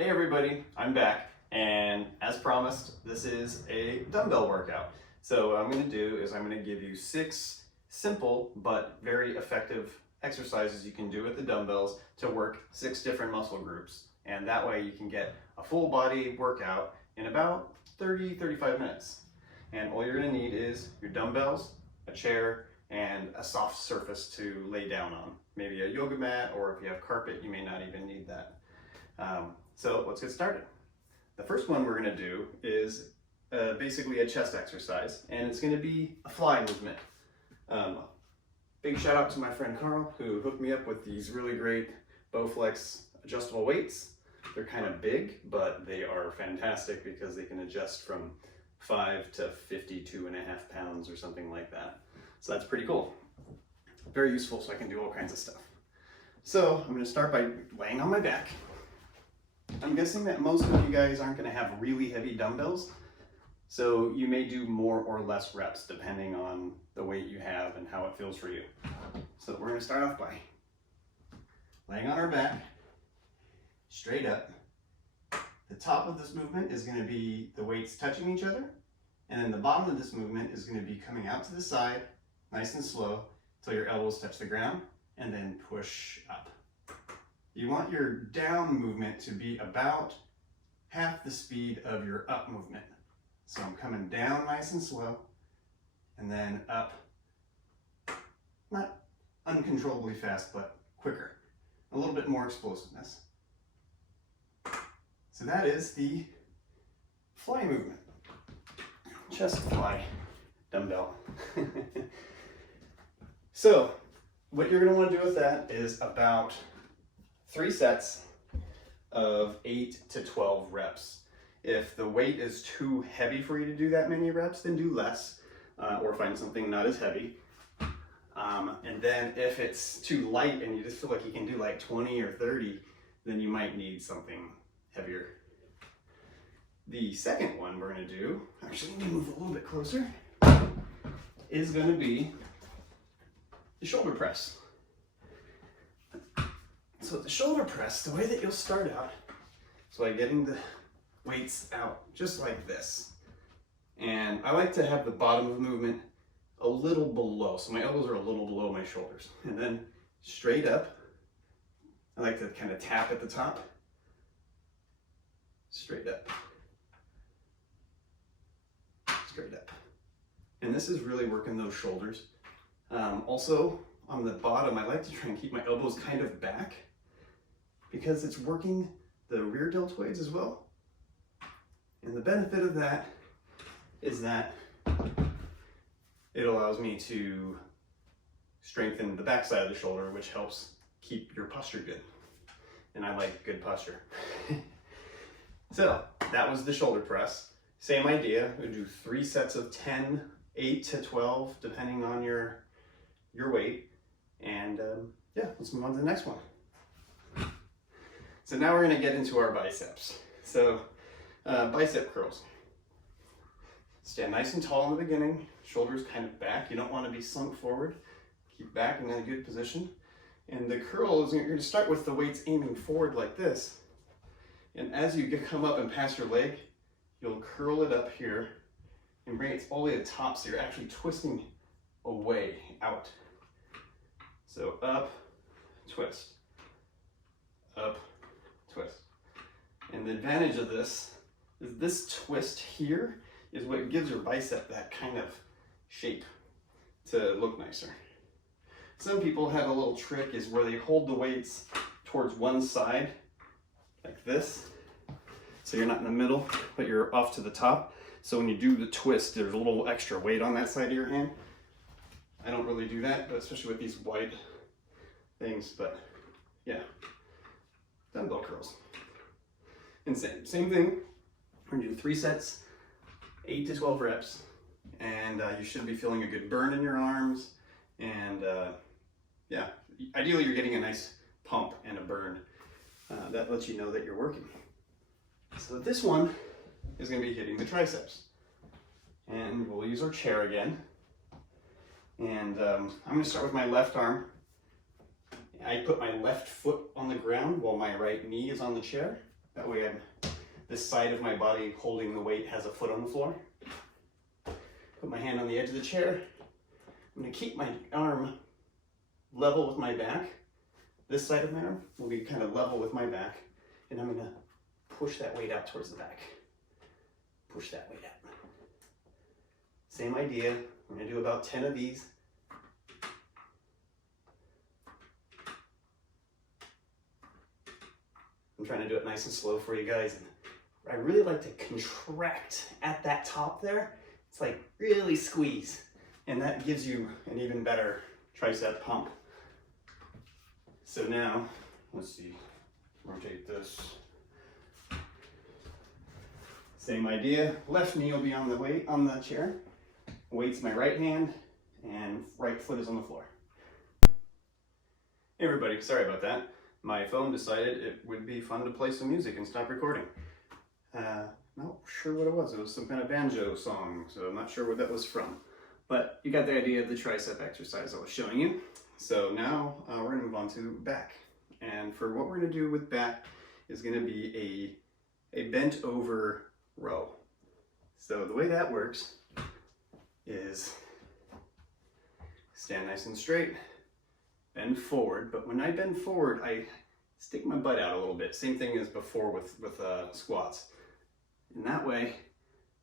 Hey everybody, I'm back, and as promised, this is a dumbbell workout. So what I'm going to do is I'm going to give you 6 simple but very effective exercises you can do with the dumbbells to work 6 different muscle groups. And that way you can get a full body workout in about 30-35 minutes. And all you're going to need is your dumbbells, a chair, and a soft surface to lay down on. Maybe a yoga mat, or if you have carpet, you may not even need that. So let's get started. The first one we're going to do is basically a chest exercise, and it's going to be a fly movement. Big shout out to my friend Carl, who hooked me up with these really great Bowflex adjustable weights. They're kind of big, but they are fantastic because they can adjust from 5 to 52.5 pounds or something like that. So that's pretty cool. Very useful, so I can do all kinds of stuff. So I'm going to start by laying on my back. I'm guessing that most of you guys aren't going to have really heavy dumbbells, so you may do more or less reps depending on the weight you have and how it feels for you. So we're going to start off by laying on our back, straight up. The top of this movement is going to be the weights touching each other, and then the bottom of this movement is going to be coming out to the side, nice and slow, until your elbows touch the ground, and then push up. You want your down movement to be about half the speed of your up movement. So I'm coming down nice and slow, and then up, not uncontrollably fast, but quicker. A little bit more explosiveness. So that is the fly movement. Chest fly dumbbell. So what you're going to want to do with that is about 3 sets of 8 to 12 reps. If the weight is too heavy for you to do that many reps, then do less, or find something not as heavy. And then if it's too light and you just feel like you can do like 20 or 30, then you might need something heavier. The second one we're going to do, actually let me move a little bit closer, is going to be the shoulder press. So the shoulder press, the way that you'll start out is by getting the weights out just like this. And I like to have the bottom of the movement a little below, so my elbows are a little below my shoulders. And then straight up, I like to kind of tap at the top, straight up, straight up. And this is really working those shoulders. Also, on the bottom, I like to try and keep my elbows kind of back because it's working the rear deltoids as well. And the benefit of that is that it allows me to strengthen the back side of the shoulder, which helps keep your posture good. And I like good posture. So that was the shoulder press. Same idea, we do 3 sets of 10, 8 to 12, depending on your weight. And yeah, let's move on to the next one. So now we're going to get into our biceps. So bicep curls. Stand nice and tall in the beginning, shoulders kind of back. You don't want to be sunk forward. Keep back in a good position. And the curl is, you're going to start with the weights aiming forward like this. And as you come up and pass your leg, you'll curl it up here and bring it all the way to the top, so you're actually twisting away, out. So up, twist, up, twist. And the advantage of this is this twist here is what gives your bicep that kind of shape to look nicer. Some people have a little trick is where they hold the weights towards one side, like this. So you're not in the middle, but you're off to the top. So when you do the twist, there's a little extra weight on that side of your hand. I don't really do that, but especially with these wide things, but yeah, dumbbell curls. And same thing, we're gonna do 3 sets, 8 to 12 reps, and you should be feeling a good burn in your arms, and yeah, ideally you're getting a nice pump and a burn. That lets you know that you're working. So this one is gonna be hitting the triceps. And we'll use our chair again. And I'm going to start with my left arm. I put my left foot on the ground while my right knee is on the chair. That way this side of my body holding the weight has a foot on the floor. Put my hand on the edge of the chair. I'm gonna keep my arm level with my back. This side of my arm will be kind of level with my back. And I'm gonna push that weight out towards the back. Push that weight out. Same idea. I'm gonna do about 10 of these. I'm trying to do it nice and slow for you guys. And I really like to contract at that top there. It's like really squeeze. And that gives you an even better tricep pump. So now, let's see, rotate this. Same idea, left knee will be on the weight on the chair. Weight's my right hand and right foot is on the floor. Hey everybody, sorry about that. My phone decided it would be fun to play some music and stop recording. Not sure what it was. It was some kind of banjo song, so I'm not sure what that was from. But you got the idea of the tricep exercise I was showing you. So now we're gonna move on to back. And for what we're gonna do with back is gonna be a bent over row. So the way that works is stand nice and straight, bend forward, but when I bend forward, I stick my butt out a little bit. Same thing as before with squats. And that way,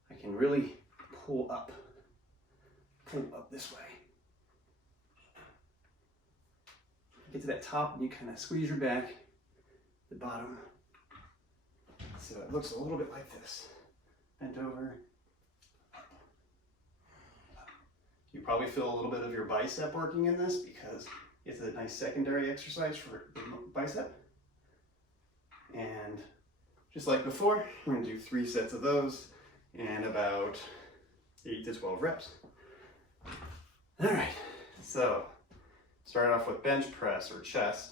I can really pull up this way. Get to that top and you kind of squeeze your back, the bottom. So it looks a little bit like this. Bent over. You probably feel a little bit of your bicep working in this because it's a nice secondary exercise for the bicep. And just like before, we're going to do 3 sets of those and about 8 to 12 reps. All right, so start off with bench press or chest.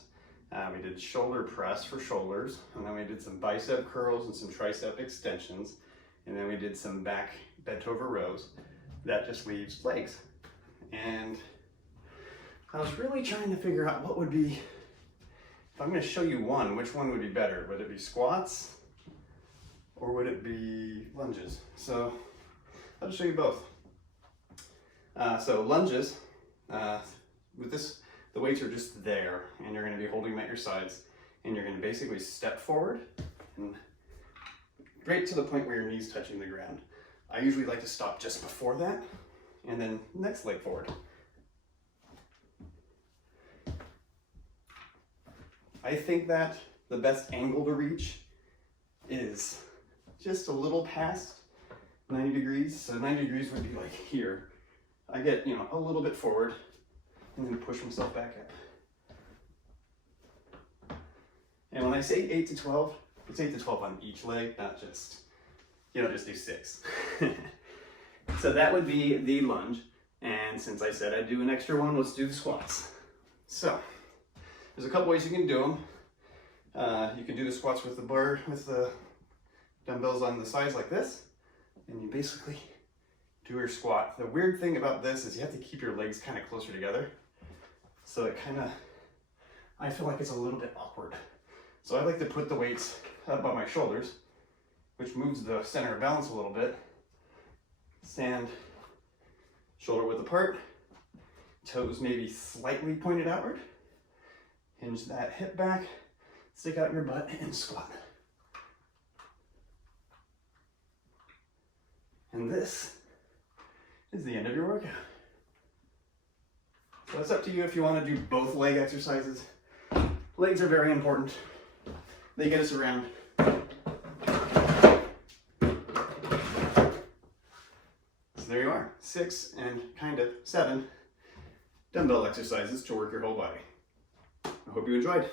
We did shoulder press for shoulders, and then we did some bicep curls and some tricep extensions, and then we did some back bent over rows. That just leaves legs. And I was really trying to figure out what would be, if I'm going to show you one, which one would be better? Would it be squats or would it be lunges? So I'll just show you both. So lunges, with this, the weights are just there and you're going to be holding them at your sides and you're going to basically step forward and right to the point where your knees touching the ground. I usually like to stop just before that and then next leg forward. I think that the best angle to reach is just a little past 90 degrees. So 90 degrees would be like here. I get, a little bit forward and then push myself back up. And when I say 8 to 12, it's 8 to 12 on each leg, not just, just do 6. So that would be the lunge. And since I said I'd do an extra one, let's do the squats. So there's a couple ways you can do them. You can do the squats with the dumbbells on the sides like this, and you basically do your squat. The weird thing about this is you have to keep your legs kind of closer together. So it I feel like it's a little bit awkward. So I like to put the weights up by my shoulders, which moves the center of balance a little bit. Stand shoulder width apart, toes maybe slightly pointed outward. Hinge that hip back, stick out your butt and squat. And this is the end of your workout. So it's up to you if you want to do both leg exercises. Legs are very important. They get us around. So there you are, 6 and kind of 7 dumbbell exercises to work your whole body. I hope you enjoyed.